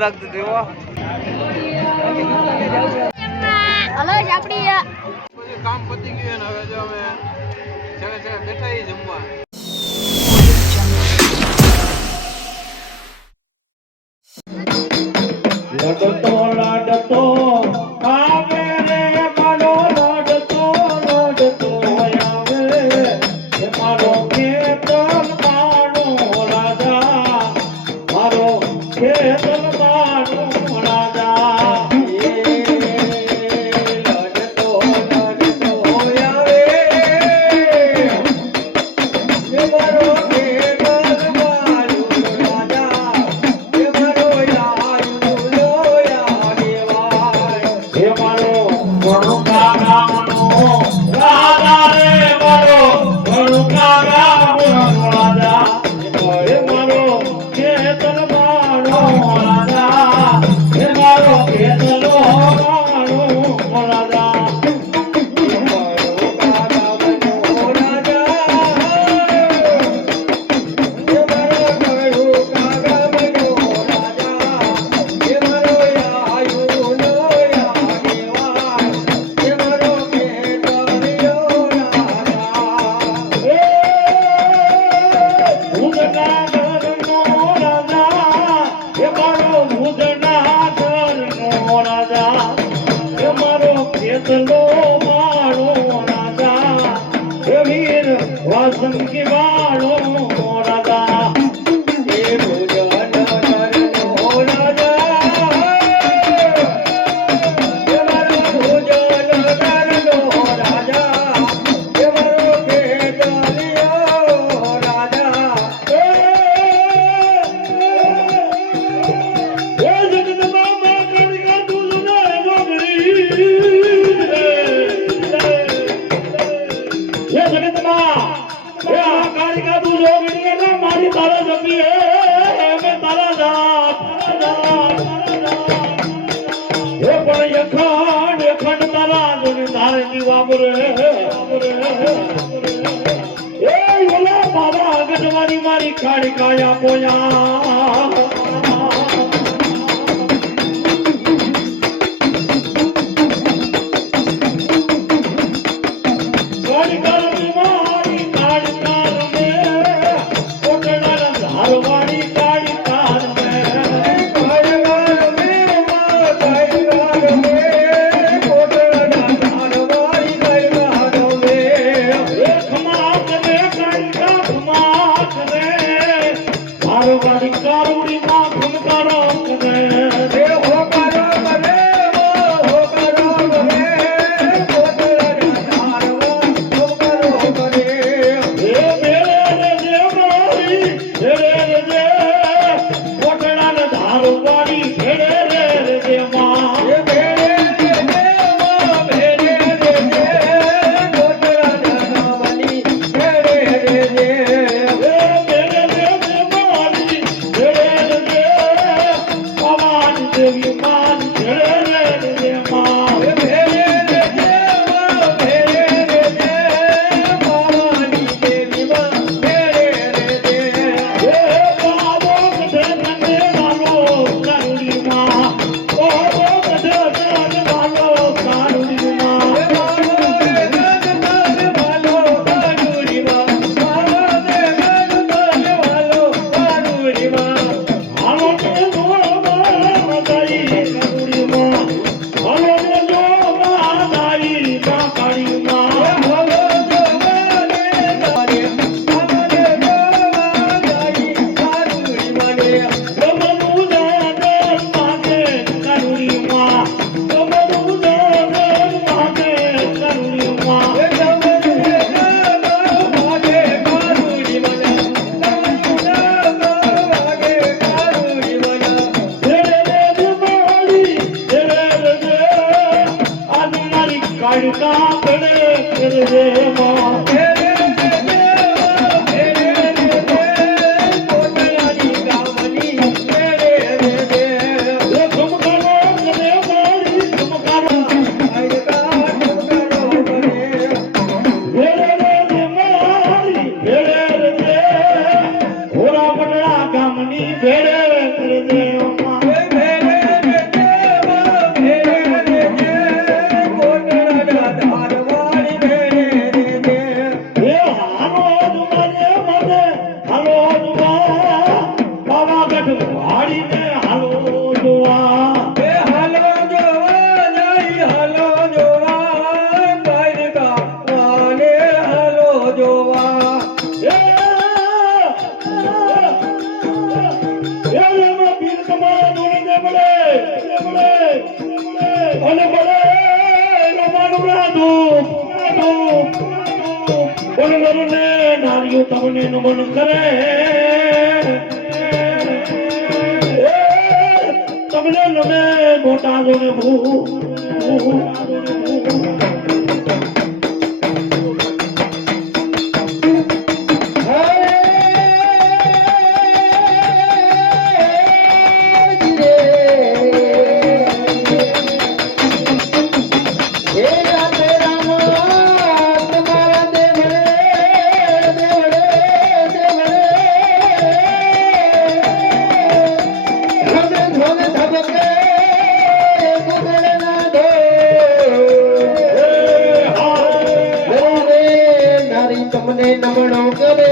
રાખતી હતી હો. હલો આપડી કામ પતી ગયું ને હવે જો અમે છેલ્લે છેલ્લે બેઠા છીએ જમવા. લડતો લડતો આવે રે મારો લડતો લડતો આવે એ મારો ખેતર માનો રાજા મારો ખેતર માનો રાજા લડતો લડતો આવે એ મારો વાસંકી વાળો રાજા એ ભોજન કરનો રાજા એ મારો ભોજન કરનો રાજા એ મારો ખેતરિયો રાજા એ જગદંબા માં કણકા તુલને જોગરી એ જગદંબા કાળિકા તું જોગણી એટલે મારી તારા જમી હે તારા જાપ હે પણ અખંડ તારા જોની તારે દીવામરે એ ઓલા બાબા અગટવારી મારી કાળિકા પોયા ભેળે કરે દે ભલે ભલે રમાનું રાધુ બોલ ને નારીઓ તમને નમન કરે તમને નમે મોટા જોને ભૂ તમને નમણો કરે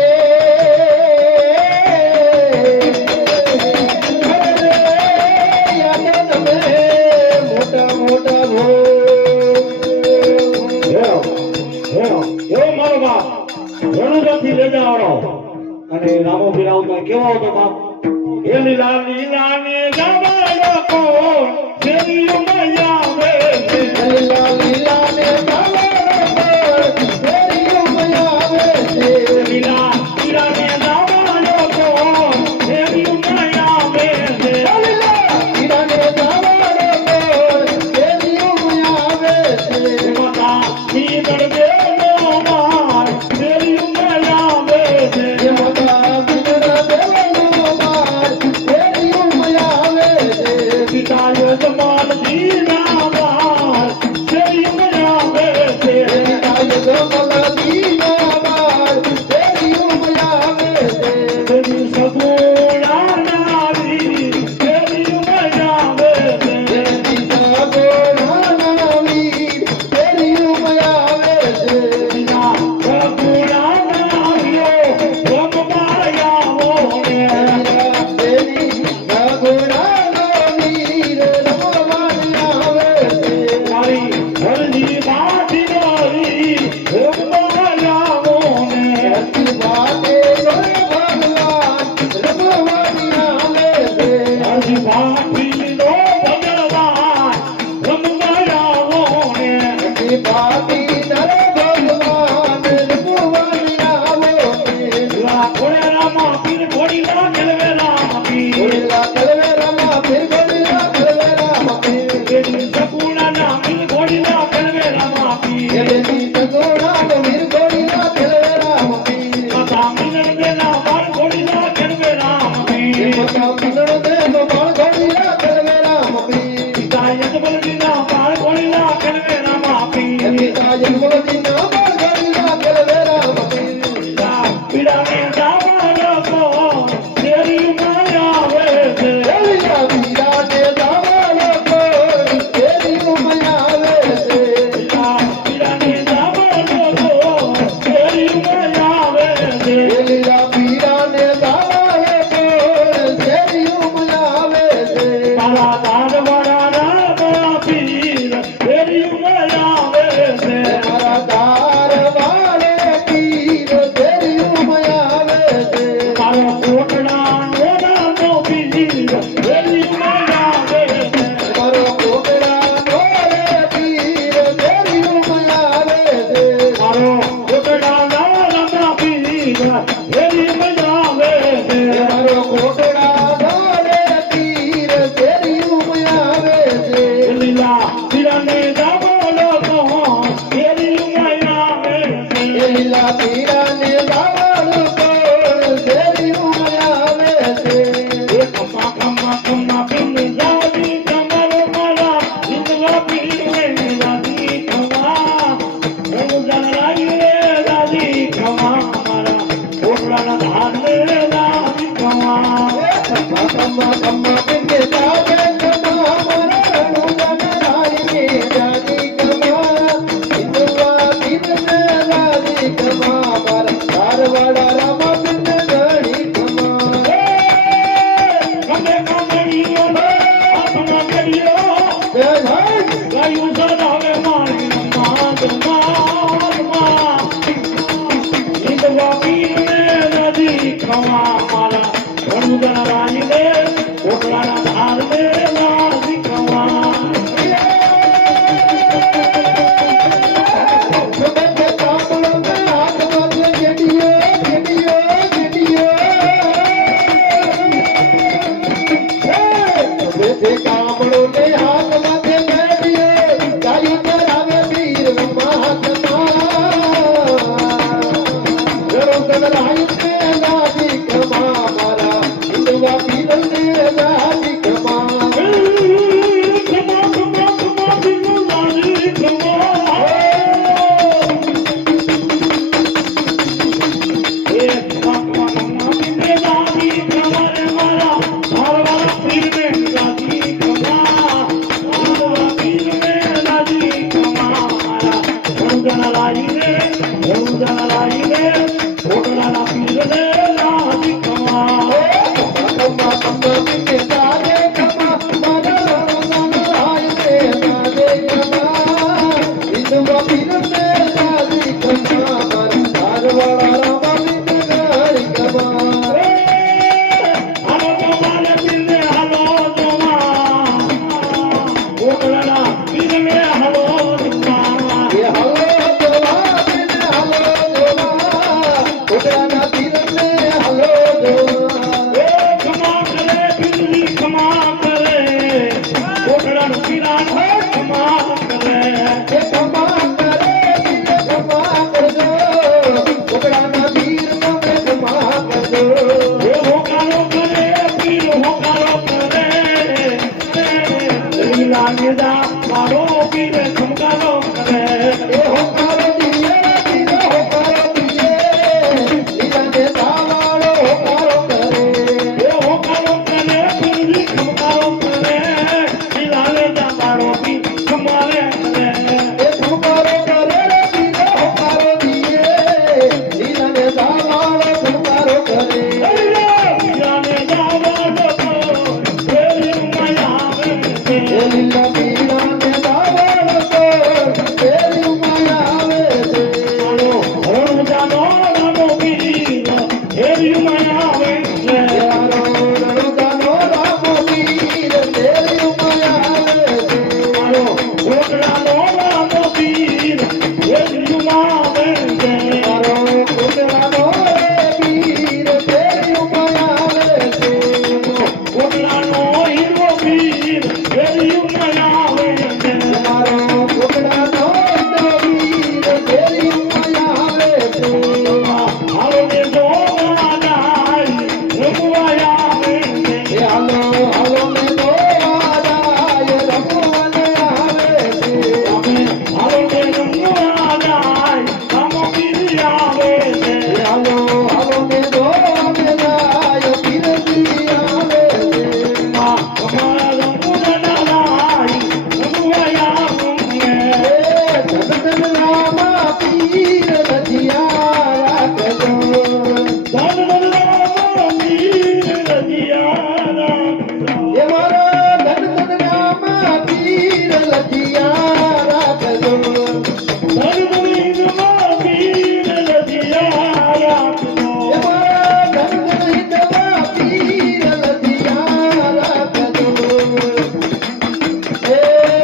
મોટા મોટા મારો બાપ રણુજાથી લઈ જવાનો અને રામો બિરાવ કેવો હતો બાપ એ લીલા લીલા ને જવાનો કોણ શેરીઓ મૈયા આવે લીલા લીલા ને લીલા લીલા ને જવાનો કોણ શેરીઓ મૈયા આવે માતા ની દળદેવો માર શેરીઓ મૈયા આવે પિતા યજમાન જીના માર શેરીઓ મૈયા આવે તેરી સગુણા નારી શેરીઓ મૈયા આવે બીજા સગુણા નારીઓ રમવાયાઓ ને મારી ઘરની બાજી મારી રમવાયાઓ ને મારી બાજીનો ભગવાન રમવાયાઓ ને ઘોડેરામાં પીર ઘોડીલા ખેલવેરામાં પીર તેરી સગુણાના પીર ઘોડીલા ખેલવેરામાં પીર માતા મિલન દેના બાળ ઘોડીલા ખેલવેરામાં પીર પિતા યજમાનજીના બાળ ઘોડીલા ખેલવેરામાં પીર પીડાને દાવાનો કોણ શેરી માયા આવે છે પીડાને દાવાનો કોણ શેરી માયા આવે છે તારા દાનવાળા રામા પીર શેરી માયા આવે છે તારો કોટડા નોરાનો પીર શેરી માયા આવે છે તારો કોટડા નાના પીર શેરી માયા આવે છે લીલા પીરાને દાવાનો કોણ શેરી માયા આવે છે લીલા પીરાને દાવાનું કોણ શેરીયું આવે છે એ ખમ્મા ખમ્મા ખમ્મા પીને જાદી કમર મારા ઇંદલા પીને જાદી ખમ્મા રણુજા લાગે જાદી ખમ્મા મારા ઓટલાના ધાને જાદી ખમ્મા કમ્મા કમ્મા પીને જાગે કમ્મા મારા રણુજા રાઈને જાદી કમ્મા ઇંદુવા પીને જાદી કમ્મા મારા તારવાડા રામા પીને ઘડી કમ્મા કમે કામડીઓ આપણા કડીઓ જય ભાઈ ગાયું સદાવે મારી માત માત ઇંદવા પીને જાદી ખમ્મા મારા રણુજા રાઈને ઓટલાના ધાને જાદી ખમ્મા હોકારો કરે એ હોકારો દીએ દીવો હોકારો દીએ લીલાને દાવાળો હોકારો કરે એ હોકારો કરે પીરી ખમકારો કરે લીલાને દાવાળો પી ખમારે કરે એ હોકારો કરે દીવો હોકારો દીએ લીલાને દાવાળો હોકારો કરે લીલાને દાવાળો ફેરી માયા એ લીલા લીલાને દાવાળો ફેરી માયા આવે છે આલો હોણ જાનો રામો પીર ફેરી માયા આવે છે યારો રણુદાનો રામો પીર ફેરી માયા આવે છે આલો ઓટલાનો રામો પીર ફેરી માયા આવે છે યારો કોટલાનો રે પીર ફેરી માયા આવે છે ઓટલાનો હીરો પીર ફેરી માયા આવે છે યારો કોટલાનો પીર ફેરી માયા આવે છે હાલો ને જોવા જાય રમવાયા આવે છે એ હાલો હાલો ને દોવાદાય રમવાને આવે છે અમે હાલો ને રમવા જાય રામો પીર આવે છે એ હાલો હાલો ને દોવાને જાય પીરથી આવે છે અમારા રમવાના જાય રમવાયા આવે છે ધન રામા પીર લજિયા રાખજો એ મારા ધન રામા પીર લજિયા રાખજો એ મારા ધન હિતમાં પીર લજિયા રાખજો એ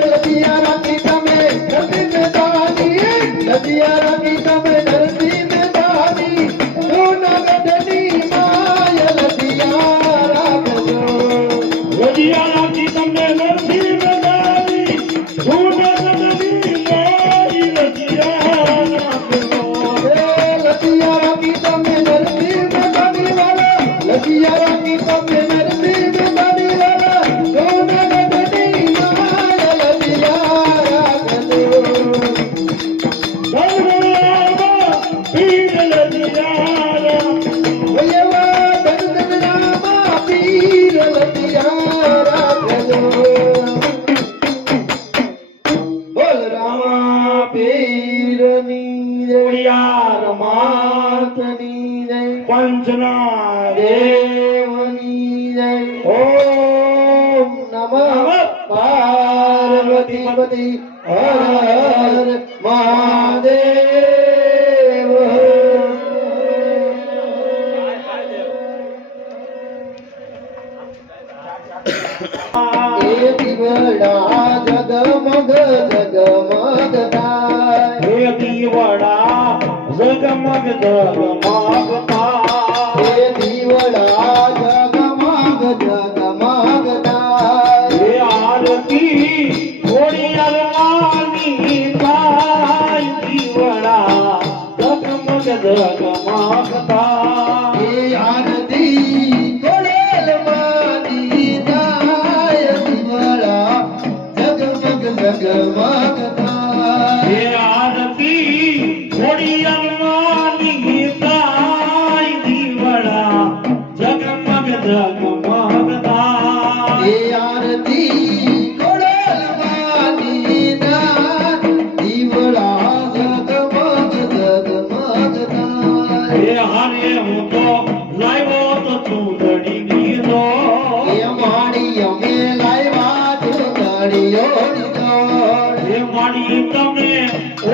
લજિયા રાખી તમે નરસિંહ મેદાની લજિયા રાખી તમે નરસિંહ મેદાની જૂનાગઢની માય લજિયા રાખજો લજિયા રાખી તમે નરસિંહ મેદાની વાલા લજિયા રાખી તમે નરસિંહ મેદાની વાલા જૂનાગઢની માય લજિયા રાખજો ઓયવા ધન રામા પીર લજિયા રાખજો બોલ રામા પીરની જય માતની જય પંચના દેવની જય ઓમ નમઃ પાર્વતી પતિ હર હર મહાદેવ એ દીવડા જગમગ જગમગ થાય હે દીવડા જગમગ જગમગ થાય એ દીવડા જગમગ જગમગ થાય હે આરતી થોડી અરમાની થાય દીવડા જગમગ જગમગ થાય એ આરતી કોળેલ માની થાય દીવડા જગમગ જગમગ થાય હે આરતી થોડી અરમાની થાય દીવડા જગમગ જગમગ થાય એ આરતી કોળેલ માની થાય દીવડા જગમગ જગમગ થાય હે હારે હું તો લાવ્યો તો ચૂંદડી દીધો એ માડી અમે લાવ્યા ચૂંદડીઓ દીધો હે માડી તમે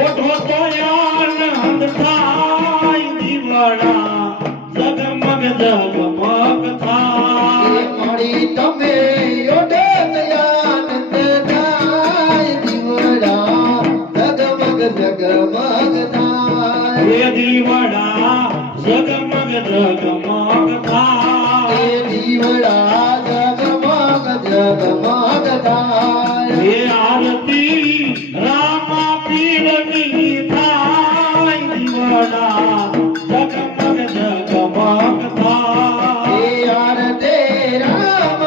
ઓઢો તો યાર હંદ થાય દીવડા જગમગ જગમગ થાય મારી તમે ઓઢે દયાનંદ થાય દીવડા જગમગ જગમગ થાય હે દીવડા જગમગ જગમગ થાય એ દીવડા જગમગ જગમગ થાય હે આરતી રામા પીરની થાય દીવડા જગમગ જગમગ થાય એ આરતે રામ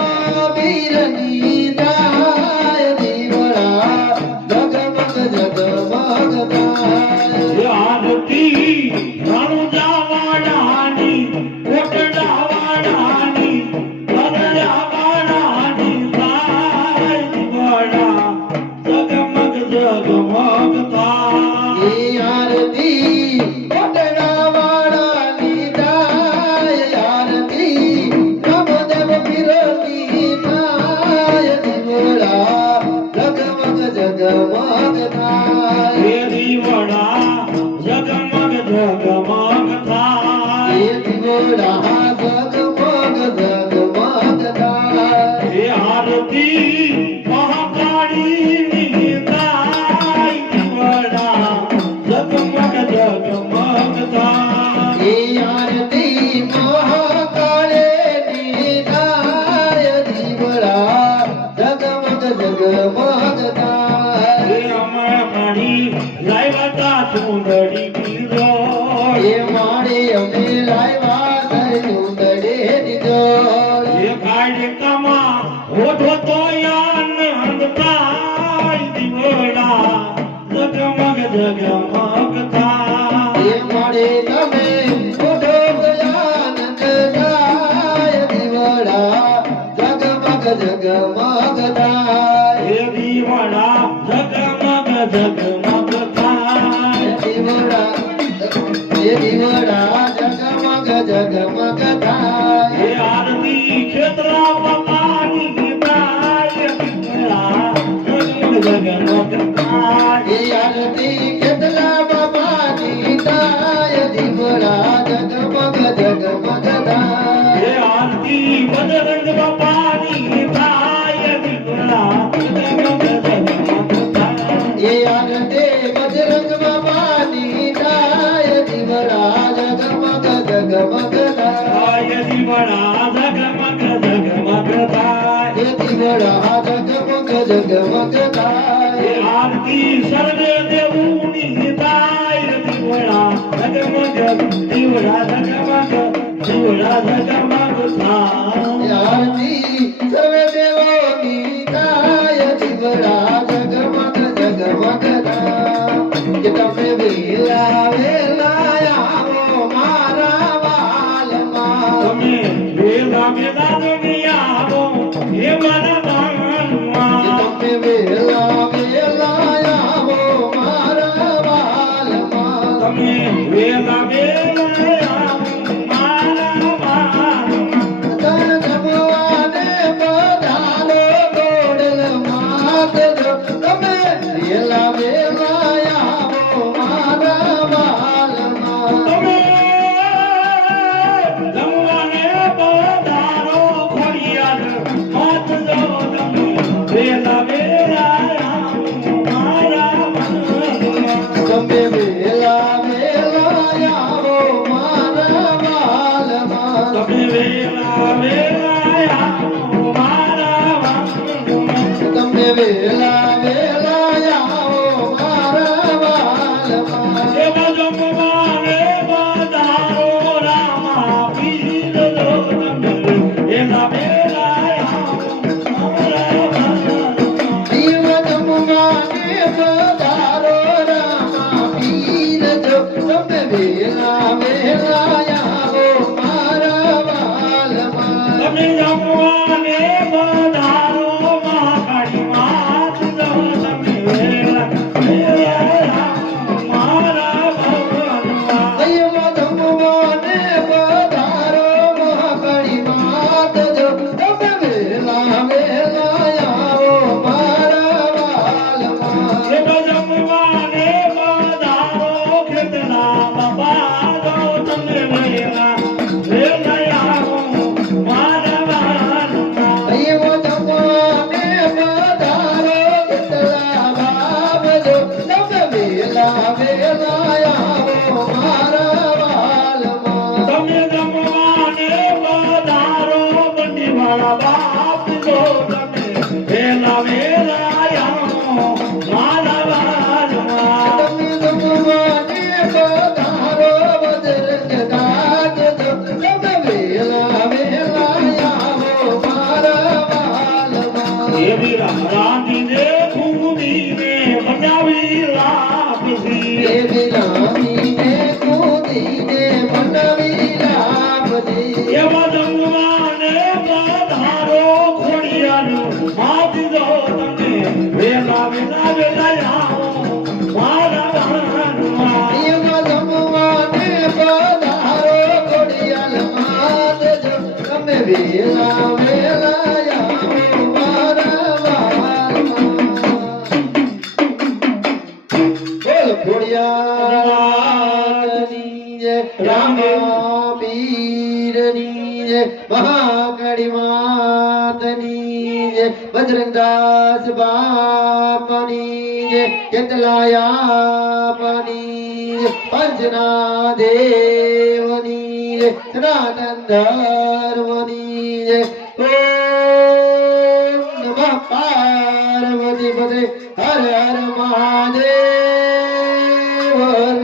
વીરની થાય દીવડા જગમગ જગમગ થાય હે દીવડા જગમગ જગમગ થાય એ દીવડા જગમગ જગમગ થાય હે આરતી મહાકાળીની થાય દીવડા જગમગ જગમગ થાય એ આરતી મહાકાળીની થાય દીવડા જગમગ જગમગ થાય હે અમારી લાયવાતા ચૂંદડી પીરો એ મારી અમે લાવ્યા સુંદરે દીધો હે કાળિકામાં ઓઢો તો યાન અંધકાય દીવડા જગમગ જગમગ થાય એ મારે તમે ઉઠો ગયાનંદ થાય દીવડા જગમગ જગમગ થાય હે દીવડા જગમગ જગમગ થાય દીવડા એ દીવડા જગમગ જગમગ થાય હે આરતી ખેતરા પકાની થાય દીવડા જગમગ જગમગ થાય એ આરતી કેટલા બાબાની થાય દીવડા જગમગ જગમગ થાય હે આરતી બજરંગ બાપાની થાય દીવડા જગમગ જગમગ થાય એ આરતે બજરંગ બાબાની થાય દીવડા જગમગ જગમગ થાય થાય દીવડા જગમગ જગમગ થાય એ દીવડા જગમગ જગમગ હે થાય આરતી સર્વે દેવોની થાય દીવડા જગમગ દીવડા જગમગ દીવડા જગમગ એ થાય આરતી સર્વે દેવોની થાય દીવડા જગમગ જગમગ થાય કે તમે વેલા વેલા આવો મારા વાલમાં તમે વેલા વેલા દુનિયા આવો હે મારા બાણમાં તમે વેલા વેલા આવો મારા વાલમાં તમે વેલા વેલા આવો મારા બાણમાં જમવાને પધારો ગોડલમાં તમે વેલા વેલા આવો મારા વાલમાં તમે જમવાને પધારો ખોડિયાર હાથ જો તમે વેલા વેલા આવો મારા બાણમાં તમે વેલા વેલા આવો મારા વાલમાં તમે વેલા વેલા આવો મારા બાણમાં તમે વેલા વેલા આવો મારા વાલમાં એવા જમવાને પધારો રામા પીર જો તમે વેલા વેલા આવો મારા બાણમાં દીવ જમવાને પધારો રામા પીર જો તમે વેલા વેલા આવો મારા વાલમાં તમે જમવાને પધારો મહાકાળી માત જો તમે વેલા વેલા આવો મારા બાણમાં દૈવ જમવાને પધારો મહાકાળી માત જો તમે વેલા વેલા આવો મારા વાલમાં એવા જમવાને પધારો ખેતના બાપા જો તમે વેલા વેલા આવો મારા બાણમાં દૈવ જમવાને પધારો કેટલા બાપ જો તમે વેલા વેલા આવો મારા વાલમાં તમે જમવાને પધારો બંડીવાળા બાપ જો તમે વેલા વેલા આવો મારા બાણમાં તમે જમવાને પધારો બજરંગ દાસ જો તમે વેલા વેલા આવો મારા વાલમાં એવી રાંધીને ખૂંદીને બનાવી લાપસી દેવી રામીને કૂદીને મનાવી લાભજી એવા જમવાને પધારો ખોડિયાર માત જો તમે વેલા વેલા વેલા આવો મારા બાણમાં દેવ જમવાને પધારો ખોડિયાલ માત જો તમે વેલા વેલા આવો મારા વાલમાં બોલ ખોડિયારની જય રામબીરની જય મહાકાળી માતની જય બજરંગદાસ બાપાની જય કેટલાયાપની જય પંચના દેવની જય સનાતન ધર્મની જય ઓમ નમઃ પાર્વતી પતે હર હર મહાદેવ હર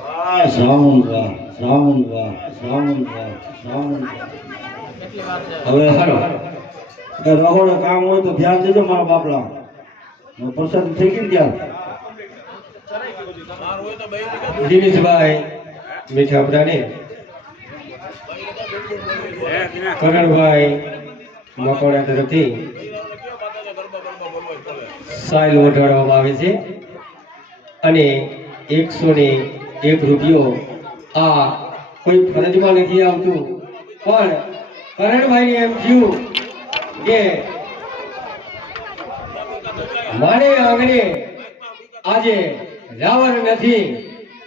વાહ શ્રાવણ વાહ શ્રાવણ વાહ શ્રાવણ વાહ શ્રાવણ વાહ. કેટલી વાર છે હવે હાલો કે રહોડે કામ હોય તો ધ્યાન દેજો મારા બાપલા. પ્રસાદ થઈ ગઈ ને ત્યાં મારું હોય તો બે દિનેશભાઈ મીઠાપરાને કરણભાઈ મકોડા તરફથી સાઈલ ઓઢાડવામાં આવે છે અને 101 રૂપિયો આ કોઈ ફરજમાં નથી આવતું, પણ કરણભાઈને એમ થયું કે મારે આંગણે આજે રાવણ નથી,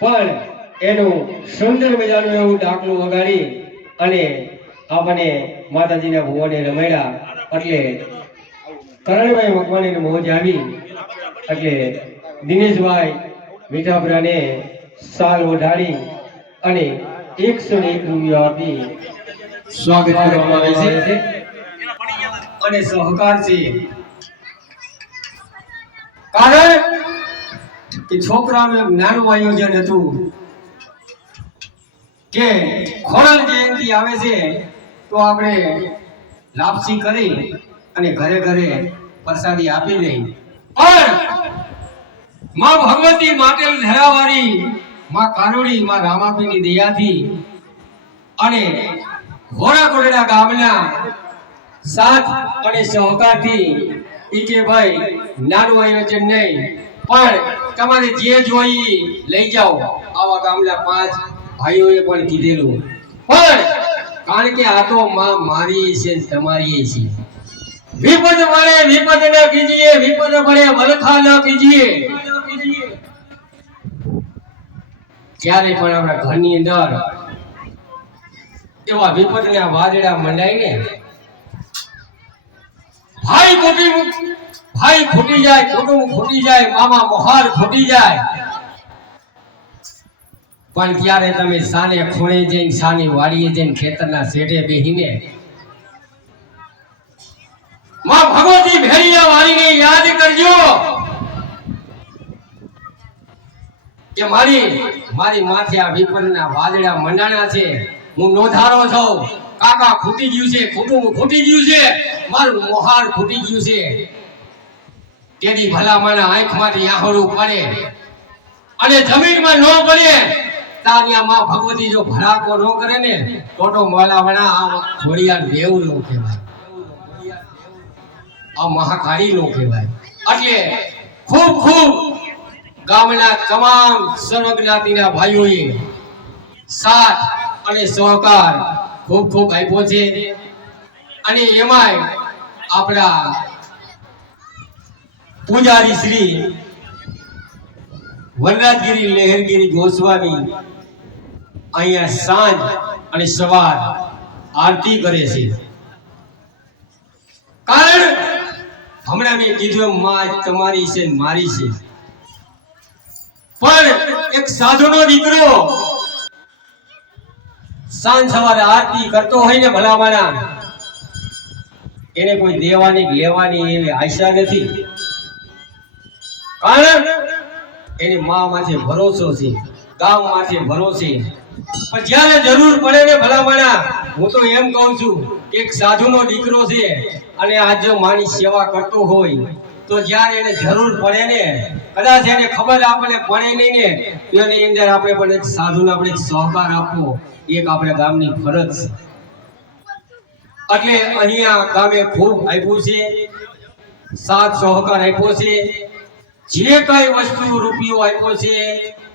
પણ એનું સુંદર મજાનું એવું ડાકલું વગાડી અને આપણને માતાજીના ભુવને રમાડ્યા. એટલે કરણભાઈ મકવાણીને મોજ આવી એટલે દિનેશભાઈ મીઠાપરાને સાલ ઓઢાડી અને 101 રૂપિયા આપી સ્વાગત કરવામાં આવે છે અને સહકાર છે. કારણ કે છોકરાનું એક નાનું આયોજન હતું કે ખોડલ જયંતિ આવે છે તો આપણે લાપસી કરી અને ઘરે ઘરે પ્રસાદી આપી દઈ, પણ માં ભગવતી માટેલ ધરાવાળી માં કાનુડી માં રામાપીની દયાથી અને ઘોડાકોટડા ગામના સાથ અને સહકારથી ઈ કે ભાઈ નાનું આયોજન નહીં, પણ તમારે જે જોઈ લઈ જાઓ. આવા ગામના 5 ભાઈઓએ પણ કીધેલું, પણ કારણ કે આ તો માં મારી છે તમારી છે. વિપદ મળે વિપદ ન કીજીએ, વિપદ મળે વલખા ન કીજીએ. ક્યારે પણ આપણા ઘરની અંદર એવા વિપદના વાદળા મંડાય ને ભાઈ ખૂટી જાય, કુટુંબ ખૂટી જાય, મામા મોહાર ખૂટી જાય, પણ ત્યારે તમે સાને ખૂણે જઈને સાની વાડીએ જઈને ખેતરના શેઢે બેહીને માં ભગવતી ભેળિયા વાળીને યાદ કરજો કે મારી માથે આ વિપદના વાદળા મંડાણા છે, હું નોંધારો છું. કાકા ખૂટી ગયું છે, કુટુંબ ખૂટી ગયું છે, મારું મોહાર ખૂટી ગયું છે. તેની ભલામણા આંખમાંથી આહોડું પડે અને જમીનમાં ન પડે ત્યાં માં ભગવતી જો ભડાકો ન કરે ને તો મોલાવણા આ ખોડિયાર દેવ નો કહેવાય, આ મહાકાળી નો કહેવાય. એટલે ખૂબ ગામના તમામ સર્વ જ્ઞાતિના ભાઈઓએ સાથ અને સહકાર ખૂબ આપ્યો છે. અને એમાંય આપણા પૂજારી શ્રી વનરાજગીરી લહેરગીરી ગોસ્વામી અહીંયા સાંજ અને સવાર આરતી કરે છે. કારણ હમણાં મેં કીધું માં તમારી છે મારી છે, પણ એક સાધુનો દીકરો સાંજ સવારે આરતી કરતો હોય ને ભલામણા એને કોઈ દેવાની લેવાની એવી આશા નથી. કારણ એની માં માથે ભરોસો છે, ગામ માથે ભરોસો છે. પણ જ્યારે જરૂર પડે ને ભલામણા હું તો એમ કહું છું કે એક સાધુનો દીકરો છે અને આજ જો માની સેવા કરતો હોય તો જ્યારે એને જરૂર પડે ને કદાચ એને ખબર આપણને પડે નહીં ને તો એની અંદર આપણે પણ એક સાધુને આપણે એક સહકાર આપવો એક આપણા ગામની ફરજ છે. એટલે અહીંયા ગામે ખૂબ આપ્યું છે, સાથ સહકાર આપ્યો છે. જે કઈ વસ્તુ રૂપિયો આપ્યો છે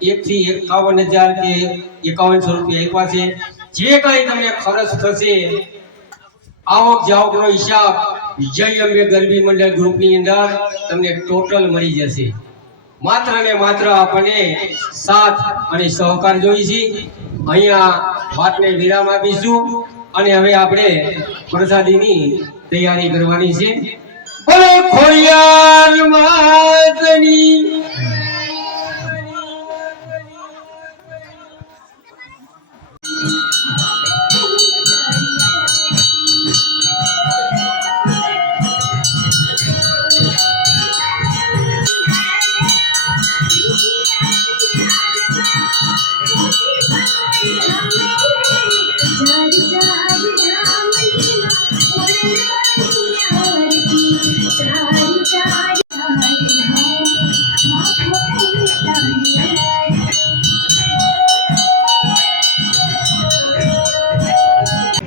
1 થી 51,000 કે 5100 રૂપિયા આપ્યા છે. જે કઈ તમને ખર્ચ થશે આવક જાવકનો હિસાબ જય અંબે ગરબી મંડળ ગ્રુપની અંદર તમને ટોટલ મળી જશે. માત્ર ને માત્ર આપણને સાથ અને સહકાર જોઈએ છે. અહીંયા વાતને વિરામ આપીશું અને હવે આપણે પ્રસાદીની તૈયારી કરવાની છે. બોલો ખોડિયાર માતની.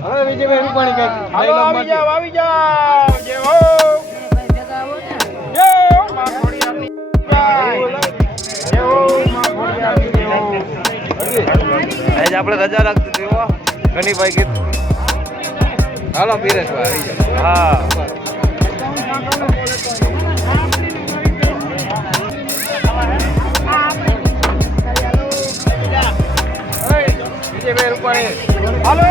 હવે વિજયભાઈ રૂપાણી કઈક હાલો આવી જાવ જય હો જય હો માં ખોડિયારની જય હો માં ખોડિયારની જય હો. આજ આપણે રજા રાખી દીધી હો ગણીભાઈ કીધું હાલો પીરેશભાઈ આવી જાવ. હા વિજયભાઈ રૂપાણી હાલો.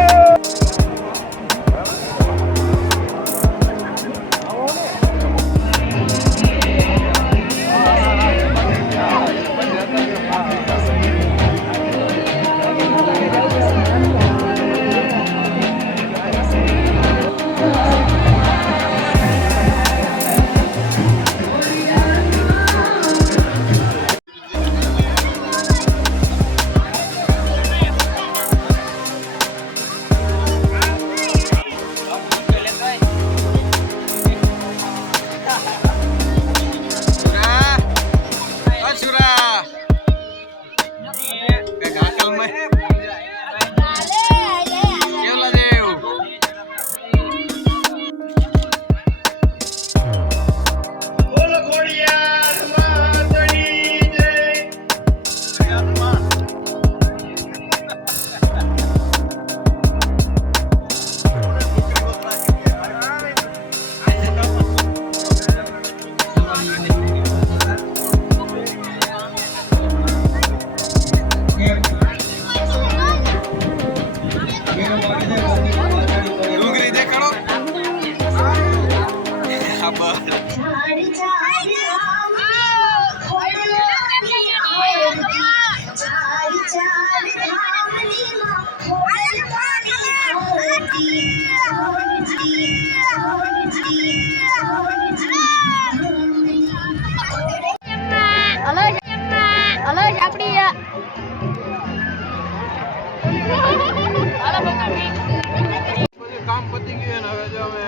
કામ પતી ગયું ને હવે જો અમે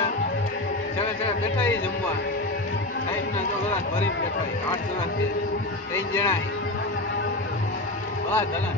છેલ્લે બેઠા જમવા. સાઈડના જો બધા ભરીને બેઠા 8 જણા 3 જણા. વાહ ધલા